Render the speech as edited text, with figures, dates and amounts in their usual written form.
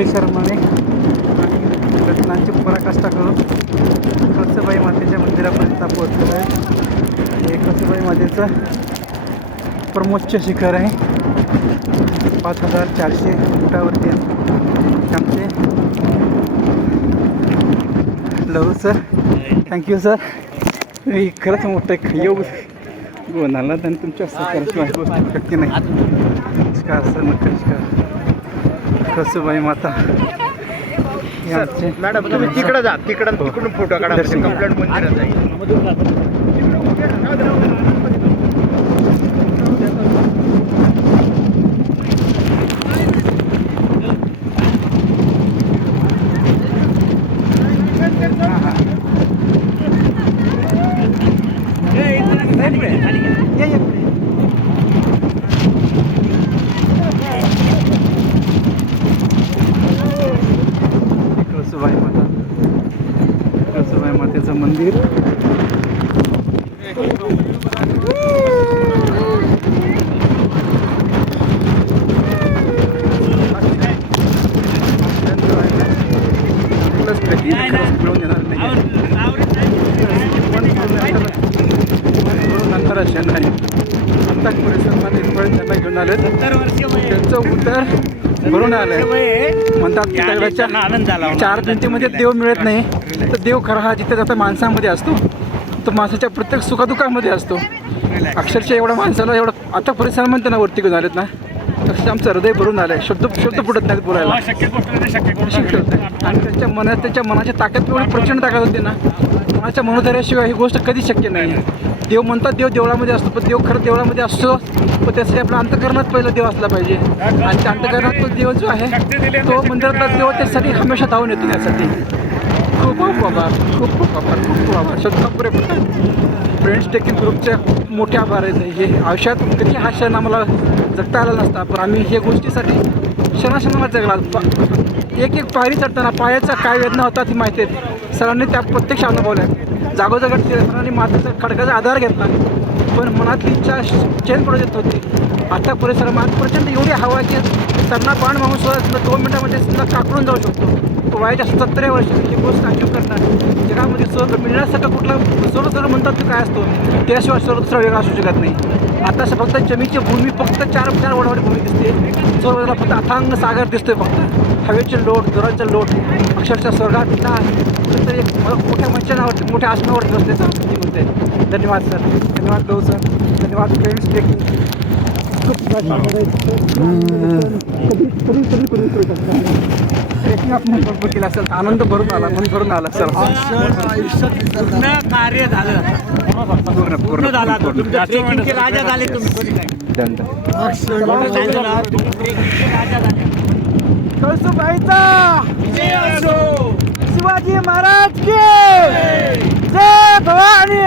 परिसरामध्ये आणि रत्नांची पराकाष्ठा करून कळसूबाई मातेच्या मंदिरापर्यंत पोहोचलेलं आहे. हे कळसूबाई मातेचं परमोच्च शिखर आहे. 5400 फुटावरती आहे. आमचे लव सर, थँक्यू सर. तुम्ही खरंच मोठं योग बोलायला आणि तुमच्या सहकार्याची गोष्ट शक्य नाही. नमस्कार सर, नमस्कार. कळसूबाई माता मॅडम तुम्ही तिकडे जा, तिकडून फोटो काढा. कंप्लेंट मंदिरात जाईल. कळसूबाई मातेचं मंदिर. घेऊन आले, त्यांचं उत्तर भरून आलंय. म्हणतात की दगडाच्या 4 भिंतीमध्ये देव मिळत नाही, तर देव खरा हा जिथे जाता माणसामध्ये असतो. तो माणसाच्या प्रत्येक सुखदुःखामध्ये असतो. अक्षरशः एवढ्या माणसाला एवढं आता परिसरामध्ये त्यांना वरती घेऊन आलेत ना, तसं आमचं हृदय भरून आलंय. शब्द फुटत नाहीत बोलायला. आणि त्यांच्या मनाची ताकद एवढी प्रचंड ताकद होती ना, मनाच्या मनोधैर्याशिवाय ही गोष्ट कधी शक्य नाही. देव म्हणतात देव देवळामध्ये असतो, पण देव खरं देवळामध्ये असतो, पण त्यासाठी आपल्या अंतकरणात पहिला देव असला पाहिजे. आणि त्या अंतकरणात तो देव जो आहे तो मंदिरातला देव त्यासाठी हमेशा धावून येतो. त्यासाठी खूप आभार, खूप आभार. शब्द पुरे पडतात. फ्रेंड्स टेकिंग ग्रुपचे मोठे आभार आहेत. हे आयुष्यात कधी हा क्षण आम्हाला जगता आला नसता, पण आम्ही हे गोष्टीसाठी क्षणाक्षणाला जगला. एक पायरी चढताना पायाचा काय वेदना होता ती माहिती आहे. सरांनी त्या प्रत्यक्ष अनुभवल्या. जागोजाग सरांनी मातेचा खडकाचा आधार घेतला, पण मनातली इच्छा चैन पडत येत होती. आता परिसरात प्रचंड एवढी हवा की सरांना पाण मागून सुद्धा 2 मिनिटामध्ये सुद्धा काकडून जाऊ शकतो. तो वयाच्या 70 वर्षांनी ही गोष्ट अचीव करणार. जगामध्ये स्वर्ग मिळण्यासारखं कुठला स्वर्ग म्हणतात तो काय असतो, त्याशिवाय स्वर्ग दुसरा वेगळा असू शकत नाही. आता फक्त जमीनची भूमी फक्त 4 ओढावडी भूमी दिसते. स्वर्गाला फक्त अथांग सागर दिसतोय. फक्त हवेचे लोट, जोराचे लोट. अक्षरशः स्वर्गात कुठेतरी एक मोठ्या मंचनावरती, मोठ्या आसनावरती बसल्याचं म्हणते. धन्यवाद सर, धन्यवाद भाऊ सर, धन्यवाद फ्रेंड्स टेकिंग. ट्रेकिंग आपण भरपूर केला असेल, आनंद भरून आला, मन भरून आला सर. कार्य झालं, पूर्ण झाला. ट्रेकिंगचे राजा झाले तुम्ही. कळसूबाईचा शिवाजी महाराज की जय भवानी.